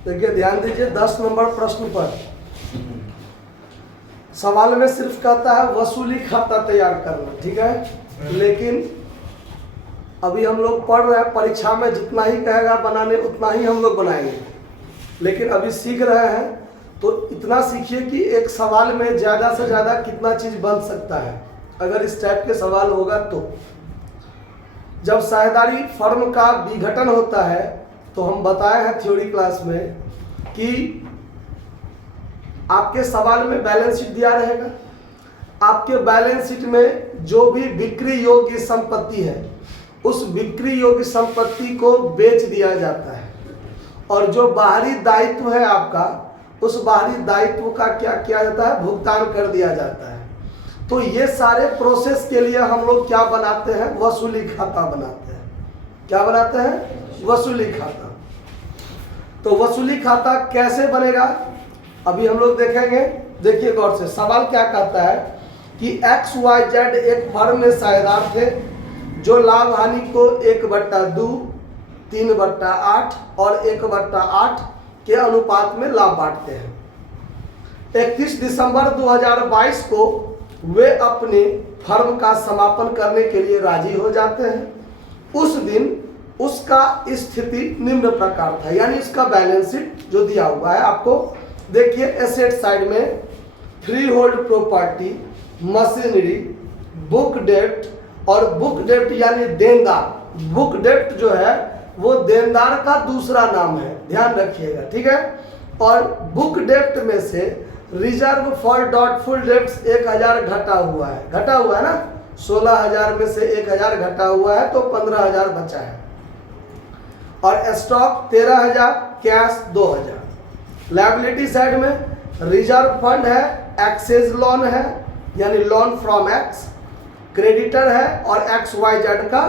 देखिए ध्यान दीजिए 10 नंबर प्रश्न पर सवाल में सिर्फ कहता है वसूली खाता तैयार करना, ठीक है। लेकिन अभी हम लोग पढ़ रहे हैं, परीक्षा में जितना ही कहेगा बनाने उतना ही हम लोग बनाएंगे। लेकिन अभी सीख रहे हैं तो इतना सीखिए कि एक सवाल में ज़्यादा से ज़्यादा कितना चीज़ बन सकता है। अगर इस टाइप के सवाल होगा तो जब साझेदारी फर्म का विघटन होता है तो हम बताए हैं थ्योरी क्लास में कि आपके सवाल में बैलेंस शीट दिया रहेगा। आपके बैलेंस शीट में जो भी बिक्री योग्य संपत्ति है उस बिक्री योग्य संपत्ति को बेच दिया जाता है, और जो बाहरी दायित्व है आपका उस बाहरी दायित्व का क्या किया जाता है, भुगतान कर दिया जाता है। तो ये सारे प्रोसेस के लिए हम लोग क्या बनाते हैं, वसूली खाता बनाते हैं। क्या बनाते हैं, वसूली खाता। तो वसूली खाता कैसे बनेगा अभी हम लोग देखेंगे। देखिए गौर से, सवाल क्या कहता है कि XYZ एक फर्म में साझेदार थे जो लाभ हानि को 1/2, 3/8 और 1/8 के अनुपात में लाभ बांटते हैं। 31 दिसंबर 2022 को वे अपने फर्म का समापन करने के लिए राजी हो जाते हैं। उस दिन उसका स्थिति निम्न प्रकार था, यानी इसका बैलेंस शीट जो दिया हुआ है आपको देखिए। एसेट साइड में freehold property, machinery, book डेप्ट, और बुक डेप्ट यानी देनदार। बुक डेप्ट जो है वो देनदार का दूसरा नाम है, ध्यान रखिएगा, ठीक है। और बुक डेप्ट में से रिजर्व फॉर डॉटफुल डेप्ट्स 1000 घटा हुआ है ना। 16,000 में से 1000 घटा हुआ है तो 15,000 बचा है। और स्टॉक 13,000, कैश 2,000। लायबिलिटी साइड में रिजर्व फंड है, एक्सेस लोन है यानी लोन फ्रॉम एक्स, क्रेडिटर है और XYZ का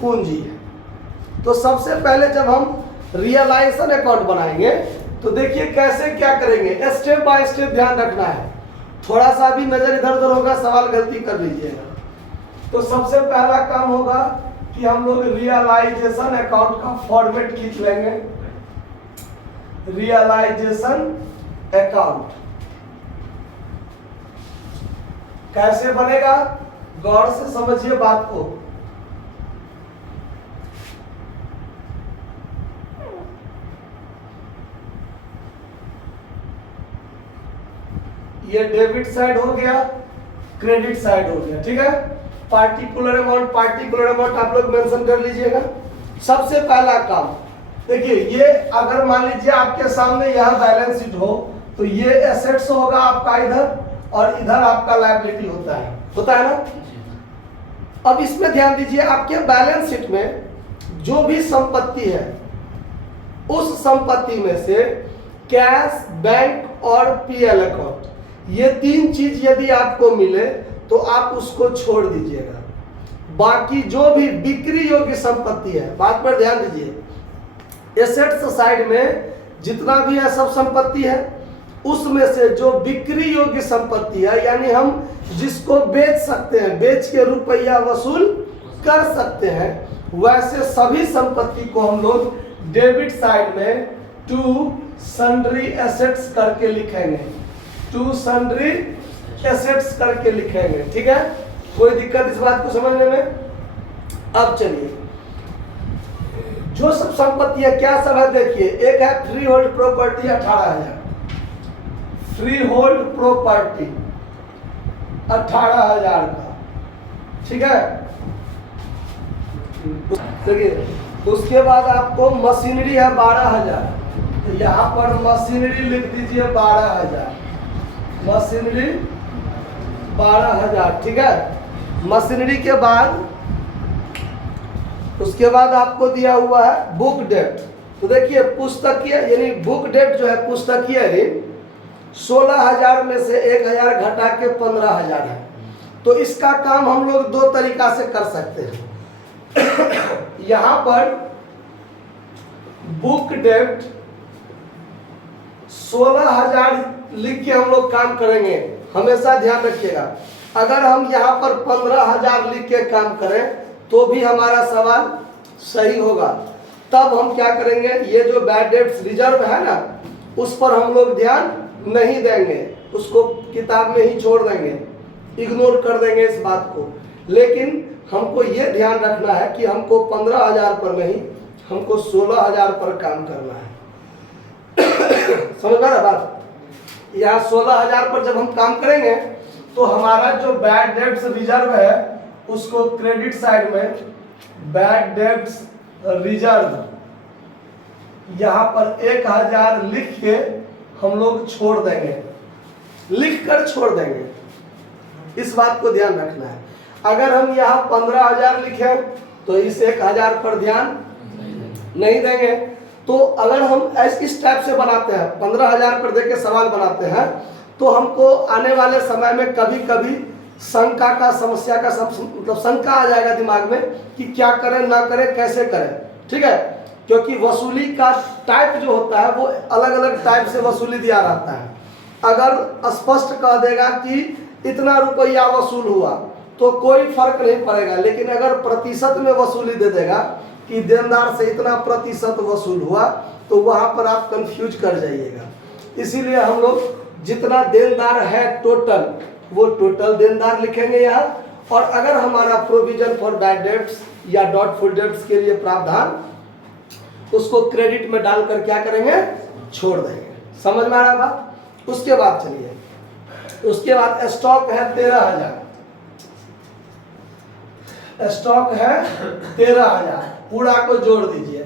पूंजी है। तो सबसे पहले जब हम रियलाइजेशन अकाउंट बनाएंगे तो देखिए कैसे क्या करेंगे, स्टेप बाय स्टेप ध्यान रखना है। थोड़ा सा भी नजर इधर उधर होगा सवाल गलती कर लीजिएगा। तो सबसे पहला काम होगा कि हम लोग रियलाइजेशन अकाउंट का फॉर्मेट खींच लेंगे। रियलाइजेशन अकाउंट कैसे बनेगा, गौर से समझिए बात को। ये डेबिट साइड हो गया, क्रेडिट साइड हो गया, ठीक है। पार्टिकुलर अमाउंट आप लोग मेंशन कर लीजिएगा। सबसे पहला काम देखिए, ये अगर मान लीजिए आपके सामने यह बैलेंस शीट हो तो ये एसेट्स होगा आपका इधर, और इधर आपका लायबिलिटी होता है ना। अब इसमें ध्यान दीजिए, आपके बैलेंस शीट में जो भी संपत्ति है उस संपत्ति में से कैश, बैंक और PL अकाउंट, ये 3 चीज यदि आपको मिले तो आप उसको छोड़ दीजिएगा। बाकी जो भी बिक्री योग्य संपत्ति है, बात पर ध्यान दीजिए, एसेट्स साइड में जितना भी है सब संपत्ति है, उसमें से जो बिक्री योग्य संपत्ति है यानी हम जिसको बेच सकते हैं, बेच के रुपया वसूल कर सकते हैं, वैसे सभी संपत्ति को हम लोग डेबिट साइड में टू सन्ड्री एसेट्स करके लिखेंगे। टू सन्ड्री एसेट्स करके लिखेंगे, ठीक है। कोई दिक्कत इस बात को समझने में। अब चलिए, जो सब संपत्ति है क्या सब है देखिए। एक है free hold property 18,000, free hold property 18,000 का, ठीक है। देखिए उसके बाद आपको मशीनरी है 12,000, तो यहाँ पर मशीनरी लिख दीजिए 12,000, मशीनरी 12,000, ठीक है। मशीनरी के बाद उसके बाद आपको दिया हुआ है बुक डेप्ट। तो देखिए पुस्तकीय यानी बुक डेप्ट जो है पुस्तकीय ऋण 16,000 में से 1,000 घटा के 15,000 है। तो इसका काम हम लोग 2 तरीका से कर सकते हैं। यहाँ पर बुक डेप्ट 16,000 लिख के हम लोग काम करेंगे। हमेशा ध्यान रखिएगा, अगर हम यहाँ पर 15,000 लिख के काम करें तो भी हमारा सवाल सही होगा। तब हम क्या करेंगे, ये जो बैड डेब्ट्स रिजर्व है ना, उस पर हम लोग ध्यान नहीं देंगे, उसको किताब में ही छोड़ देंगे, इग्नोर कर देंगे इस बात को। लेकिन हमको ये ध्यान रखना है कि हमको 15,000 पर नहीं, हमको 16,000 पर काम करना है। समझ में आ रहा बात? यहाँ 16,000 पर जब हम काम करेंगे तो हमारा जो बैड डेब्ट्स रिजर्व है उसको क्रेडिट साइड में बैड डेब्ट्स रिजर्व यहाँ पर 1,000 लिख के हम लोग छोड़ देंगे, लिख कर छोड़ देंगे। इस बात को ध्यान रखना है। अगर हम यहाँ 15,000 लिखे तो इस 1,000 पर ध्यान नहीं देंगे। तो अगर हम इस टाइप से बनाते हैं, 15,000 पर देके सवाल बनाते हैं, तो हमको आने वाले समय में कभी कभी शंका का समस्या का मतलब शंका आ जाएगा दिमाग में कि क्या करें ना करें, कैसे करें। ठीक है, क्योंकि वसूली का टाइप जो होता है वो अलग अलग टाइप से वसूली दिया रहता है। अगर स्पष्ट कह देगा कि इतना रुपया वसूल हुआ तो कोई फर्क नहीं पड़ेगा, लेकिन अगर प्रतिशत में वसूली दे देगा कि देनदार से इतना प्रतिशत वसूल हुआ तो वहां पर आप कंफ्यूज कर जाइएगा। इसीलिए हम लोग जितना देनदार है टोटल, वो टोटल देनदार लिखेंगे यहाँ। और अगर हमारा प्रोविजन फॉर बैड डेब्ट्स या डॉटफुल डेब्ट्स के लिए प्रावधान, उसको क्रेडिट में डालकर क्या करेंगे, छोड़ देंगे। समझ में आ रहा बात? उसके बाद चलिए, उसके बाद स्टॉक है 13,000, स्टॉक है 13,000, पूरा को जोड़ दीजिए।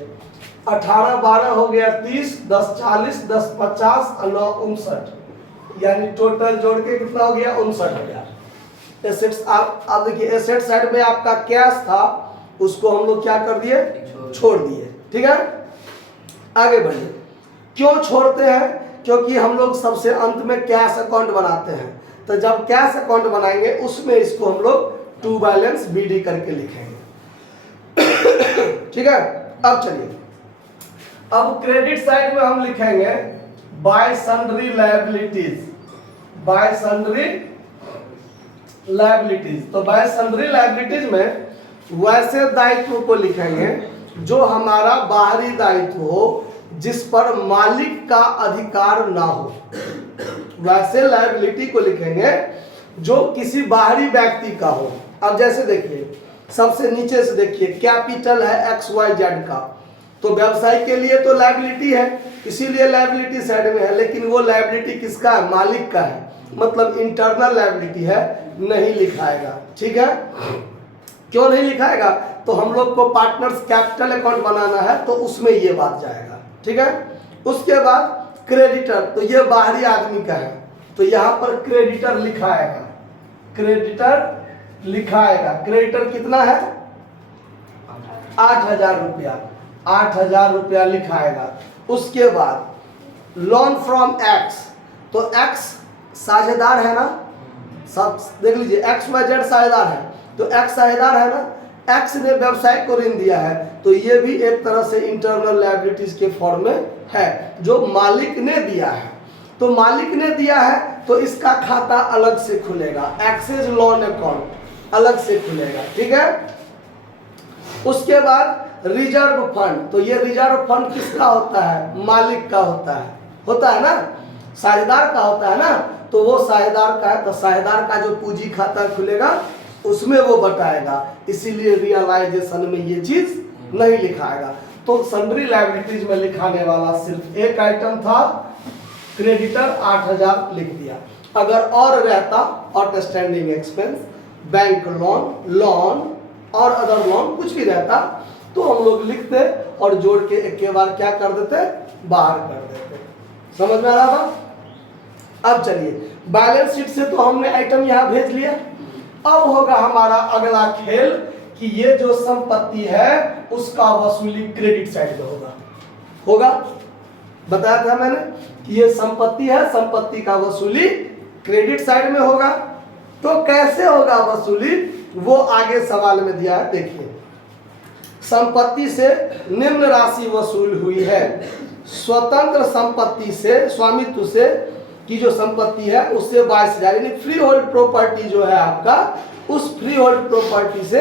18 12 हो गया 30, 10 40, 10 50 और 9 59, यानी टोटल जोड़ के कितना हो गया, 59,000। एसेट्स आप देखिए, एसेट साइड में आपका कैश था, उसको हम लोग क्या कर दिए, छोड़ दिए। ठीक है, आगे बढ़िए। क्यों छोड़ते हैं? क्योंकि हम लोग सबसे अंत में कैश अकाउंट बनाते हैं, तो जब कैश अकाउंट बनाएंगे उसमें इसको हम लोग टू बैलेंस बीडी करके लिखेंगे। ठीक है, अब चलिए, अब क्रेडिट साइड में हम लिखेंगे bye sundry liabilities, bye sundry liabilities. तो बाय सन्ड्री लायबिलिटीज में वैसे दायित्व को लिखेंगे जो हमारा बाहरी दायित्व हो, जिस पर मालिक का अधिकार ना हो। वैसे लायबिलिटी को लिखेंगे जो किसी बाहरी व्यक्ति का हो। अब जैसे देखिए, सबसे नीचे से देखिए, कैपिटल है XYZ का, तो व्यवसाय के लिए तो लायबिलिटी है, इसीलिए लायबिलिटी साइड में है। लेकिन वो लायबिलिटी किसका है, मालिक का है, मतलब इंटरनल लायबिलिटी है, नहीं लिखाएगा। ठीक है, क्यों नहीं लिखाएगा? तो हम लोग को पार्टनर्स कैपिटल अकाउंट बनाना है, तो उसमें ये बात जाएगा। ठीक है, उसके बाद क्रेडिटर, तो ये बाहरी आदमी का है, तो यहाँ पर क्रेडिटर लिखाएगा, क्रेडिटर लिखाएगा। क्रेडिटर कितना है, 8,000 रुपया, 8,000 रुपया लिखाएगा। उसके बाद लोन फ्रॉम X, तो X साझेदार है ना, सब देख लीजिए, XYZ साझेदार है, तो X साझेदार है ना, X ने व्यवसाय को ऋण दिया है, तो ये भी एक तरह से इंटरनल लायबिलिटीज के फॉर्म में है, जो मालिक ने दिया है। तो मालिक ने दिया है तो इसका खाता अलग से खुलेगा, एक्सेस लोन अकाउंट अलग से खुलेगा। ठीक है, उसके बाद रिजर्व फंड, तो ये रिजर्व फंड किसका होता है, मालिक का होता है ना, साझेदार का होता है ना, तो वो साझेदार का है, तो साझेदार का जो पूंजी खाता खुलेगा उसमें वो बताएगा, इसीलिए रियलाइजेशन में ये चीज नहीं लिखाएगा। तो सन्ड्री लायबिलिटीज में लिखाने वाला सिर्फ एक आइटम था, क्रेडिटर 8,000 लिख दिया। अगर और रहता, आउटस्टैंडिंग एक्सपेंस, बैंक लोन और अदर लोन कुछ भी रहता, तो हम लोग लिखते और जोड़ के एक के बार क्या कर देते, बाहर कर देते। समझ में आ रहा था? अब चलिए, बैलेंस शीट से तो हमने आइटम यहाँ भेज लिया। अब होगा हमारा अगला खेल कि ये जो संपत्ति है उसका वसूली क्रेडिट साइड में होगा। बताया था मैंने कि ये संपत्ति है, संपत्ति का वसूली क्रेडिट साइड में होगा। तो कैसे होगा वसूली, वो आगे सवाल में दिया है, देखिए। संपत्ति से निम्न राशि वसूल हुई है। स्वतंत्र संपत्ति से, स्वामित्व से की जो संपत्ति है उससे 22,000, यानी फ्री होल्ड प्रॉपर्टी जो है आपका, उस फ्री होल्ड प्रॉपर्टी से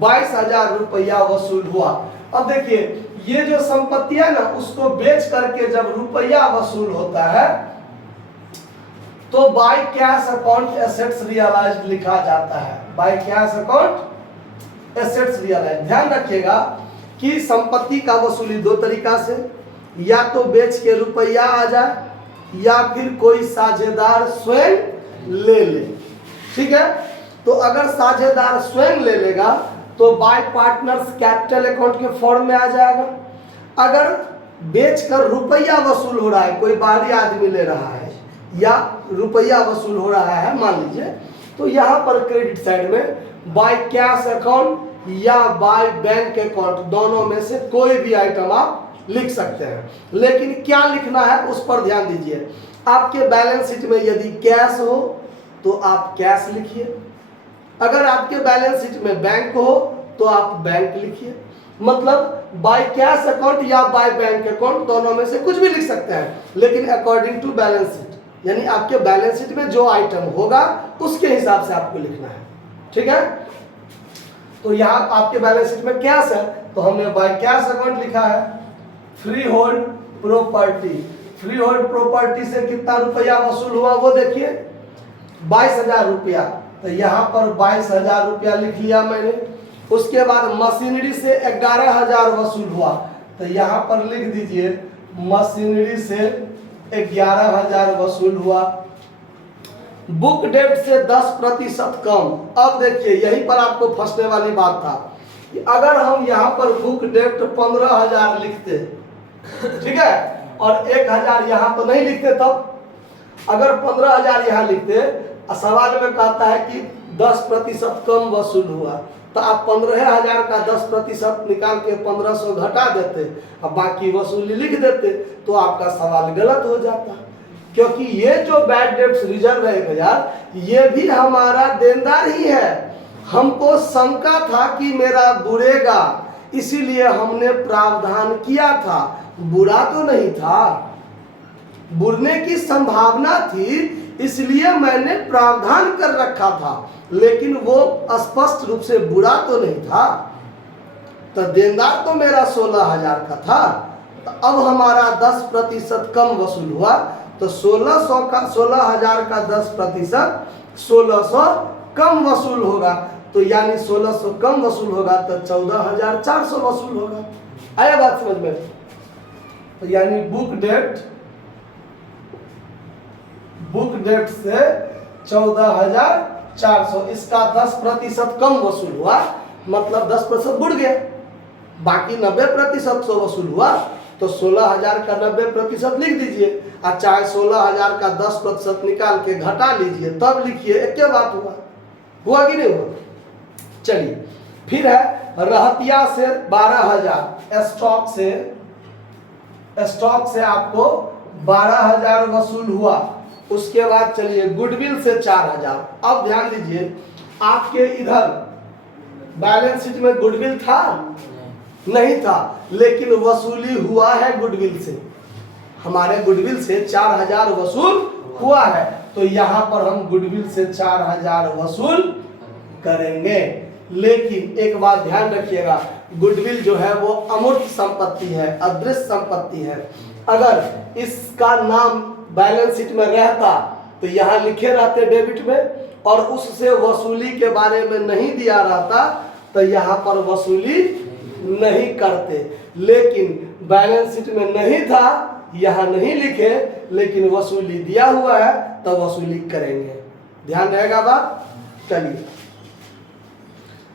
22,000 रुपया वसूल हुआ। अब देखिए, ये जो संपत्ति है ना उसको बेच करके जब रुपया वसूल होता है तो by cash account assets realised लिखा जाता है। By cash account assets realised. ध्यान रखिएगा कि संपत्ति का वसूली दो तरीका से, या तो बेच के रुपया आ जाए या फिर कोई साझेदार स्वयं ले ले। ठीक है, तो अगर साझेदार स्वयं ले लेगा तो बाय पार्टनर्स कैपिटल अकाउंट के फॉर्म में आ जाएगा। अगर बेचकर रुपया वसूल हो रहा है, कोई बाहरी आदमी ले रहा है या रुपया वसूल हो रहा है मान लीजिए, तो यहाँ पर क्रेडिट साइड में बाय कैश अकाउंट या बाय बैंक अकाउंट दोनों में से कोई भी आइटम आप लिख सकते हैं। लेकिन क्या लिखना है उस पर ध्यान दीजिए। आपके बैलेंस शीट में यदि कैश हो तो आप कैश लिखिए, अगर आपके बैलेंस शीट में बैंक हो तो आप बैंक लिखिए। मतलब बाय कैश अकाउंट या बाय बैंक अकाउंट दोनों में से कुछ भी लिख सकते हैं, लेकिन अकॉर्डिंग टू बैलेंस शीट, यानी आपके बैलेंस शीट में जो आइटम होगा उसके हिसाब से आपको लिखना है। ठीक है, तो यहाँ आपके बैलेंस शीट में कैश है तो हमने बाय कैश अकाउंट लिखा है। Free hold property, free hold property से कितना रुपया वसूल हुआ वो देखिए, 22,000 रुपया, तो यहाँ पर 22,000 रुपया लिख लिया मैंने। उसके बाद मशीनरी से 11,000 वसूल हुआ, तो यहाँ पर लिख दीजिए मशीनरी से 11,000 वसूल हुआ। बुक डेट से 10% कम। अब देखिए यहीं पर आपको फंसने वाली बात था कि अगर हम यहाँ पर बुक डेट 15,000 लिखते, ठीक है, और 1,000 यहाँ तो नहीं लिखते, तब अगर 15,000 यहाँ लिखते, सवाल में कहता है कि 10% कम वसूल हुआ, तो आप 15,000 का 10% निकाल के 1,500 घटा देते और बाकी वसूली लिख देते, तो आपका सवाल गलत हो जाता। क्योंकि ये जो बैड डेब्ट्स रिजर्व है यार, ये भी हमारा देनदार ही है। हमको शंका था कि मेरा बुड़ेगा, इसीलिए हमने प्रावधान किया था। बुरा तो नहीं था, बुरने की संभावना थी, इसलिए मैंने प्रावधान कर रखा था, लेकिन वो स्पष्ट रूप से बुरा तो नहीं था। तो देनदार तो मेरा 16,000 का था, तो अब हमारा 10% कम वसूल हुआ, तो 16,000 का 10% 1,600 कम वसूल होगा, तो यानी 1,600 कम वसूल होगा तो 14,400 वसूल होगा। आया बात समझ में? तो यानी बुक डेट से 14,400, इसका 10% कम वसूल हुआ, मतलब 10% बुड़ गया, बाकी 90% वसूल हुआ, तो 16,000 का 90% लिख दीजिए, और चाहे 16,000 का 10% निकाल के घटा लीजिए, तब लिखिए, एक क्या बात हुआ कि नहीं हुआ? चलिए, फिर है रहतिया से 12,000, स्टॉक से आपको 12,000 वसूल हुआ। उसके बाद चलिए गुडविल से 4,000। अब ध्यान दीजिए, आपके इधर बैलेंस शीट में गुडविल था नहीं था, लेकिन वसूली हुआ है गुडविल से। हमारे गुडविल से 4,000 वसूल हुआ है, तो यहाँ पर हम गुडविल से 4,000 वसूल करेंगे। लेकिन एक बात ध्यान रखिएगा, गुडविल जो है वो अमूर्त संपत्ति है, अदृश्य संपत्ति है। अगर इसका नाम बैलेंस शीट में रहता तो यहाँ लिखे रहते डेबिट में, और उससे वसूली के बारे में नहीं दिया रहता तो यहाँ पर वसूली नहीं करते। लेकिन बैलेंस शीट में नहीं था, यहाँ नहीं लिखे, लेकिन वसूली दिया हुआ है तो वसूली करेंगे। ध्यान रहेगा बात? चलिए,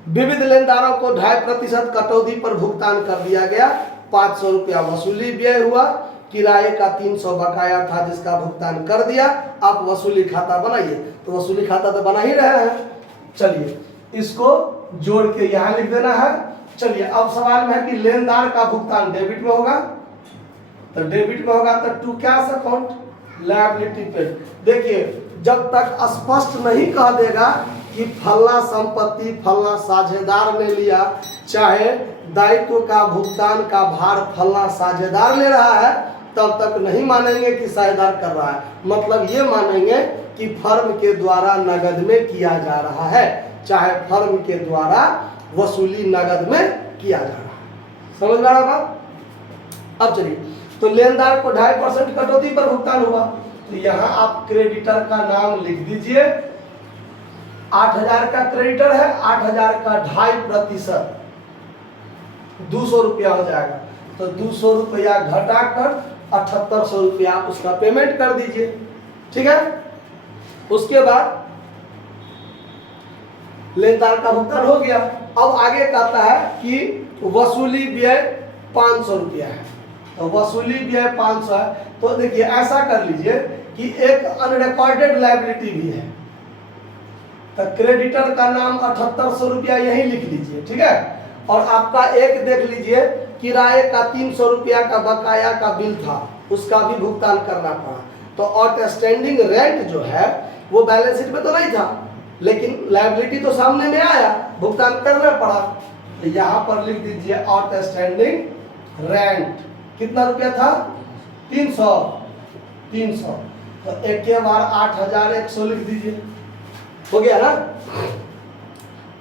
विविध लेनदारों को 2.5% कटौती पर भुगतान कर दिया गया। 500 रुपया वसूली व्यय हुआ, किराए का 300 बकाया था जिसका भुगतान कर दिया। आप वसूली खाता बनाइए, तो वसूली खाता तो बना ही रहे हैं। चलिए, इसको जोड़ के यहाँ लिख देना है। चलिए, अब सवाल में है कि लेनदार का भुगतान डेबिट में होगा, तो डेबिट में होगा तो to cash account, liability paid. देखिए, जब तक स्पष्ट नहीं कह देगा कि फलना संपत्ति फलना साझेदार ने लिया, चाहे दायित्व का भुगतान का भार फलना साझेदार ले रहा है, तब तक नहीं मानेंगे कि साझेदार कर रहा है। मतलब ये मानेंगे कि फर्म के द्वारा नगद में किया जा रहा है, चाहे फर्म के द्वारा वसूली नगद में किया जा रहा है। समझ में आ रहा बात? अब चलिए, तो लेनदार को 2.5% कटौती पर भुगतान हुआ, तो यहाँ आप क्रेडिटर का नाम लिख दीजिए। 8,000 का क्रेडिटर है, 8,000 का 2.5%, 200 रुपया हो जाएगा। तो 200 रुपया घटाकर 7800 रुपया आप उसका पेमेंट कर दीजिए। ठीक है, उसके बाद लेनदार का भुगतान हो गया। अब आगे कहता है कि वसूली व्यय 500 रुपया है, तो वसूली व्यय 500 है। तो देखिए ऐसा कर लीजिए कि एक अनरिकॉर्डेड लायबिलिटी भी है, तो क्रेडिटर का नाम 7800 रुपया यही लिख लीजिए। ठीक है, और आपका एक देख लीजिए किराए का 300 रुपया का बकाया का बिल था, उसका भी भुगतान करना पड़ा। तो आउटस्टैंडिंग रेंट जो है वो बैलेंस शीट में तो नहीं था, लेकिन लायबिलिटी तो सामने में आया, भुगतान करना पड़ा। तो यहाँ पर लिख दीजिए आउटस्टैंडिंग रेंट कितना रुपया था, 300। तो एक के बार 8,100 लिख दीजिए, हो गया ना।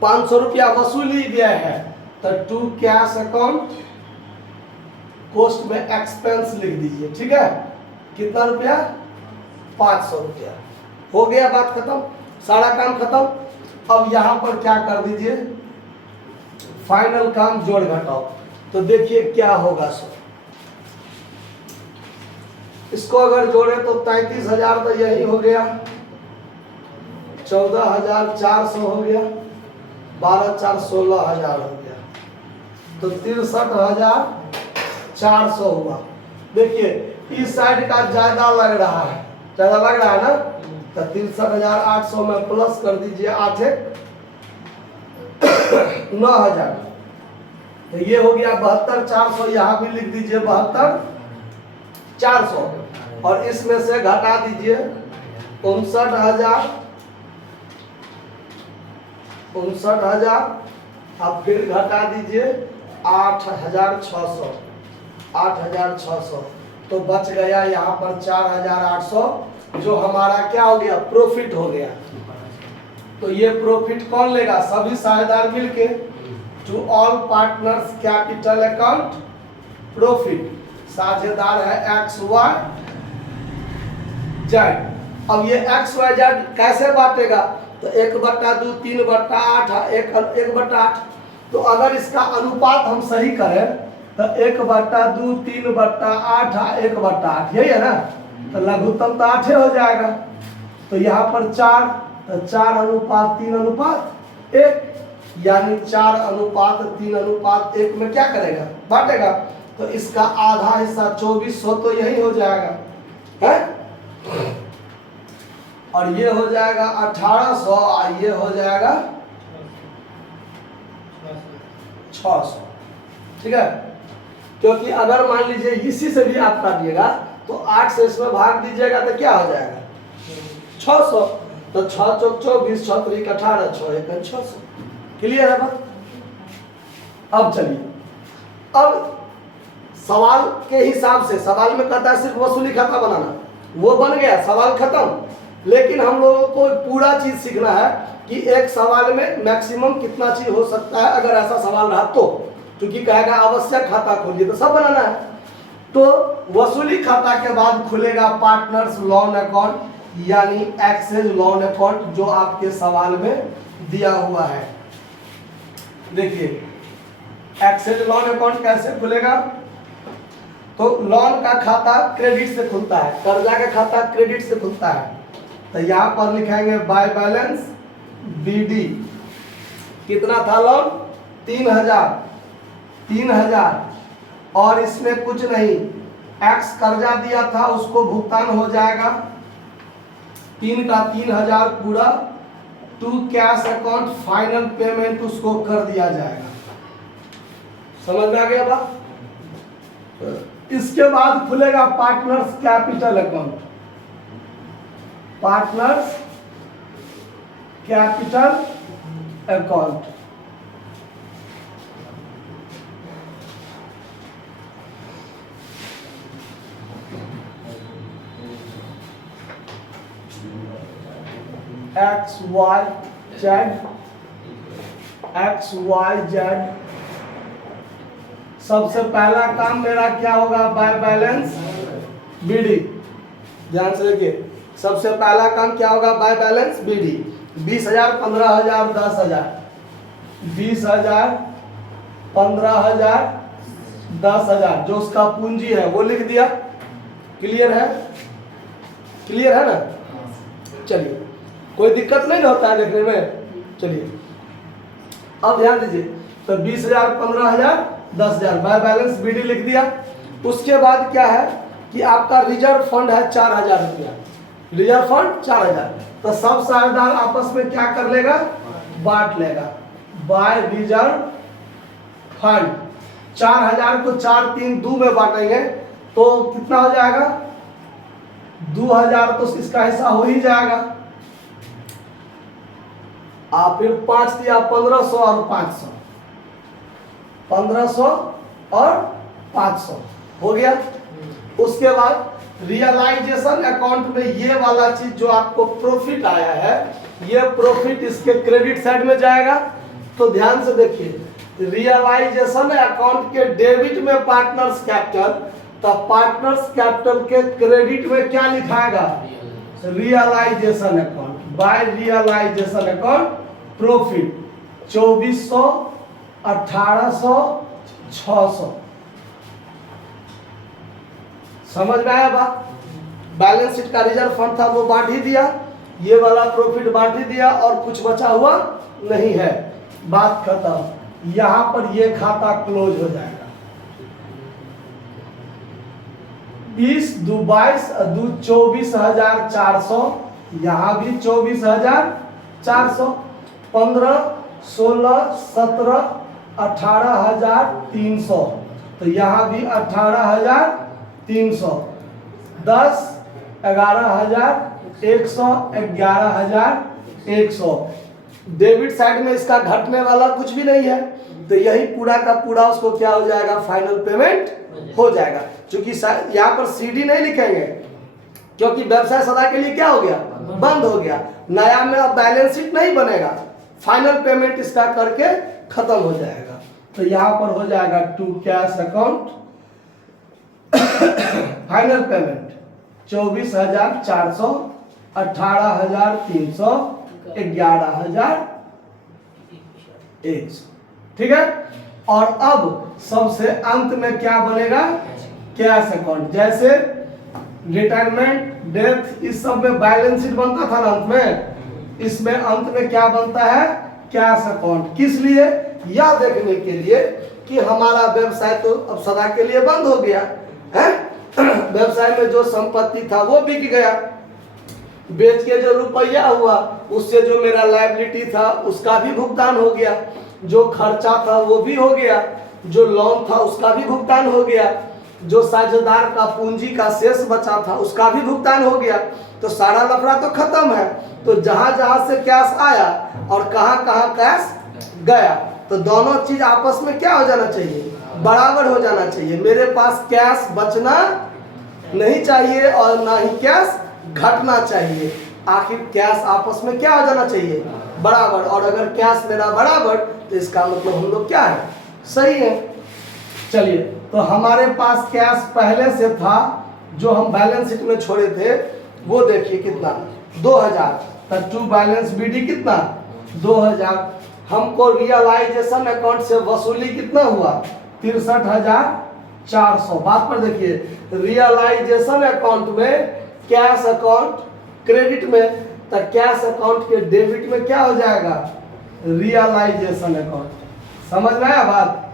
500 रुपया वसूली व्यय है, तो टू कैश अकाउंट कॉस्ट में एक्सपेंस लिख दीजिए। ठीक है, कितना रुपया, 500 रुपया। हो गया, बात खत्म, सारा काम खत्म। अब यहाँ पर क्या कर दीजिए, फाइनल काम जोड़ घटाओ। तो देखिए क्या होगा सो, इसको अगर जोड़े तो 33,000 तो यही हो गया, 14,400 हो गया, 12,4 16,000 हो गया, तो 63,400 हुआ। देखिए इस साइड का ज्यादा लग रहा है, ज्यादा लग रहा है ना, तो 63,800 में प्लस कर दीजिए 8 9,000, तो ये हो गया 72,400। यहाँ भी लिख दीजिए 72,400, और इसमें से घटा दीजिए 59,000, अब फिर घटा दीजिए 8,600, 8,600, तो बच गया यहाँ पर 4,800, जो हमारा क्या हो गया, प्रॉफिट हो गया। तो ये प्रॉफिट कौन लेगा, सभी साझेदार मिलके। To all partners capital account profit, साझेदार है XYZ। अब ये XYZ कैसे बांटेगा, तो 1/2, 3/8, 1/8। तो अगर इसका अनुपात हम सही करें तो 1/2, 3/8, 1/8, यही है ना, तो लघुत्तम तो 8 हो जाएगा। तो यहाँ पर 4, तो 4:3:1, यानी 4:3:1 में क्या करेगा, बांटेगा। तो इसका आधा हिस्सा 2400 तो यही हो जाएगा है, और ये हो जाएगा 1800, और ये हो जाएगा 600। ठीक है, क्योंकि अगर मान लीजिए इसी से भी आप काटिएगा तो 8 से इसमें भाग दीजिएगा तो क्या हो जाएगा, 600। तो 6 चौक 24, 6 3 18, 6 1 600। क्लियर है बात। अब चलिए, अब सवाल के हिसाब से, सवाल में कहता है सिर्फ वसूली खाता बनाना, वो बन गया, सवाल खत्म। लेकिन हम लोगों को पूरा चीज सीखना है कि एक सवाल में मैक्सिमम कितना चीज हो सकता है, अगर ऐसा सवाल रहा तो, क्योंकि कहेगा आवश्यक खाता खोलिए, तो सब बनाना है। तो वसूली खाता के बाद खुलेगा पार्टनर्स लोन अकाउंट, यानी एक्सचेंज लोन अकाउंट, जो आपके सवाल में दिया हुआ है। देखिए एक्सचेंज लोन अकाउंट कैसे खुलेगा, तो लोन का खाता क्रेडिट से खुलता है, कर्जा का खाता क्रेडिट से खुलता है। तो यहाँ पर लिखेंगे बाय बैलेंस BD, कितना था लोन, 3,000, और इसमें कुछ नहीं, एक्स कर्जा दिया था उसको भुगतान हो जाएगा, 3 का 3,000 पूरा, to cash account final payment उसको कर दिया जाएगा। समझ में आ गया बात। इसके बाद खुलेगा partners capital account, partners capital account. XYZ सबसे पहला काम मेरा क्या होगा, बाय बैलेंस बीडी। ध्यान से देखिए, सबसे पहला काम क्या होगा, बाय बैलेंस बीडी। 20,000, 15,000, 10,000, 20,000, 15,000, 10,000 जो उसका पूंजी है वो लिख दिया। क्लियर है, क्लियर है ना? चलिए, कोई दिक्कत नहीं होता है देखने में। चलिए अब ध्यान दीजिए, तो 20,000, 15,000, 10,000 बाय बैलेंस बीडी लिख दिया। उसके बाद क्या है कि आपका रिजर्व फंड है 4,000 रुपया, रिजर्व फंड 4,000। तो सब साझेदार आपस में क्या कर लेगा, बांट लेगा। बाय रिजर्व फंड 4,000 को 4, 3, 2 में बांटेंगे तो कितना हो जाएगा, 2,000 तो इसका हिस्सा हो ही जाएगा। आप फिर 5 दिया, 1,500 और 500, 1,500 और 500 हो गया। उसके बाद रियलाइजेशन अकाउंट में ये वाला चीज जो आपको प्रॉफिट आया है, ये प्रॉफिट इसके क्रेडिट साइड में जाएगा। तो ध्यान से देखिए, रियलाइजेशन अकाउंट के डेबिट में पार्टनर्स कैपिटल, तो पार्टनर्स कैपिटल के क्रेडिट में क्या लिखाएगा, realisation account. By realisation account profit 2,400, 1,800, 600। समझ में आया बात? बैलेंस शीट का रिजर्व फंड था वो बांट ही दिया, ये वाला प्रॉफिट बांट ही दिया और कुछ बचा हुआ नहीं है। बात खत्म। यहां पर ये खाता क्लोज हो जाएगा। 20, 2, 22, 2, 24,400, यहां भी 24,400, 15, 16, 17, 18,300, तो यहां भी 18,300, 10, 11,100, 11,100। डेबिट साइड में इसका घटने वाला कुछ भी नहीं है, तो यही पूरा का पूरा उसको क्या हो जाएगा, फाइनल पेमेंट हो जाएगा। क्योंकि यहाँ पर सीडी नहीं लिखेंगे, क्योंकि व्यवसाय सदा के लिए क्या हो गया, बंद हो गया। नया में अब बैलेंस शीट नहीं बनेगा, फाइनल पेमेंट इसका करके खत्म हो जाएगा। तो यहाँ पर हो जाएगा to cash account final payment 24,400, 18,300, 11,100। ठीक है। और अब सबसे अंत में क्या बनेगा, कैश अकाउंट। जैसे रिटायरमेंट, डेथ, इस सब में बैलेंस शीट बनता था ना अंत में, इसमें अंत में क्या बनता है, कैश अकाउंट। किस लिए, यह देखने के लिए कि हमारा व्यवसाय तो अब सदा के लिए बंद हो गया है। व्यवसाय में जो संपत्ति था वो बिक गया, बेच के जो रुपया हुआ उससे जो मेरा लायबिलिटी था उसका भी भुगतान हो गया, जो खर्चा था वो भी हो गया, जो लोन था उसका भी भुगतान हो गया, जो साझेदार का पूंजी का शेष बचा था उसका भी भुगतान हो गया। तो सारा लफड़ा तो खत्म है। तो जहां जहां से कैश आया और कहां कहां कैश गया, तो दोनों चीज आपस में क्या हो जाना चाहिए, बराबर हो जाना चाहिए। मेरे पास कैश बचना नहीं चाहिए और ना ही कैश घटना चाहिए। आखिर कैश आपस में क्या हो जाना चाहिए, बराबर। और अगर कैश मेरा बराबर तो इसका मतलब हम लोग क्या है, सही है। चलिए, तो हमारे पास कैश पहले से था जो हम बैलेंस शीट में छोड़े थे, वो देखिए कितना, 2,000। टू बैलेंस बीडी कितना, 2,000। हमको रियलाइजेशन अकाउंट से वसूली कितना हुआ, 63,400। बात पर देखिए, रियलाइजेशन अकाउंट में कैश अकाउंट क्रेडिट में, तो कैश अकाउंट के डेबिट में क्या हो जाएगा, रियलाइजेशन अकाउंट। समझ में आया बात।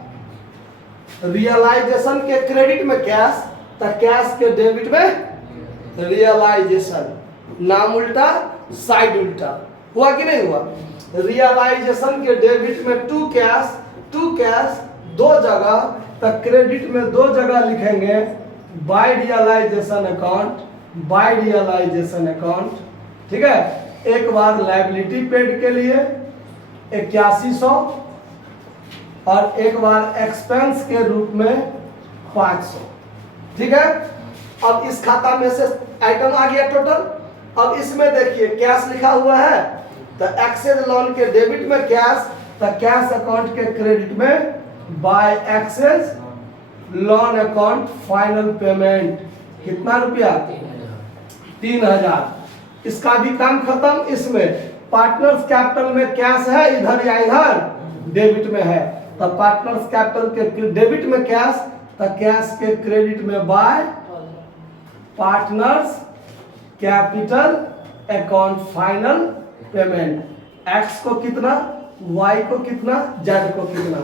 रियलाइजेशन के क्रेडिट में कैश, तो कैश के डेबिट में रियलाइजेशन। नाम उल्टा साइड उल्टा, हुआ कि नहीं हुआ। रियलाइजेशन के डेबिट में टू कैश दो जगह, तो क्रेडिट में दो जगह लिखेंगे by realisation account, by realisation account. ठीक है। एक बार लायबिलिटी पेड के लिए 8100 और एक बार एक्सपेंस के रूप में 500। ठीक है। अब इस खाता में से आइटम आ गया टोटल। अब इसमें देखिए कैश लिखा हुआ है, तो एक्सेस लोन के डेबिट में कैश, तो कैश अकाउंट के क्रेडिट में bye access loan account final payment कितना रुपया 3000। इसका भी काम खत्म। इसमें पार्टनर्स कैपिटल में कैश है इधर या इधर डेबिट में है, तो पार्टनर्स कैपिटल के डेबिट में कैश, तो कैश के क्रेडिट में bye partners capital account final payment. X को कितना, वाई को कितना, जेड को कितना,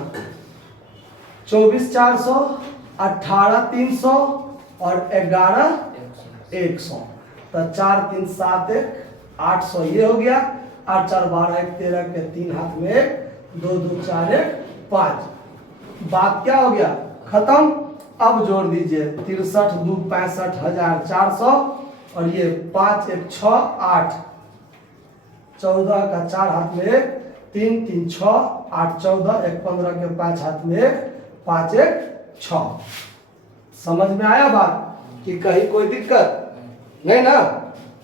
24,400, 18,300 और 11,100। तो 4 3 7 1 800 ये हो गया। 8 4 12 1 13 के 3 हाथ में 1 2 2 4 1 5। बात क्या हो गया, खत्म। अब जोड़ दीजिए 63 2 65,400 और ये 5 1 6 8 14 का 4 हाथ में 1 3 3 6 8 14 1 15 के 5 हाथ में 1 5 1 6। समझ में आया बात कि कहीं कोई दिक्कत नहीं ना?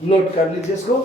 नोट कर लीजिए इसको।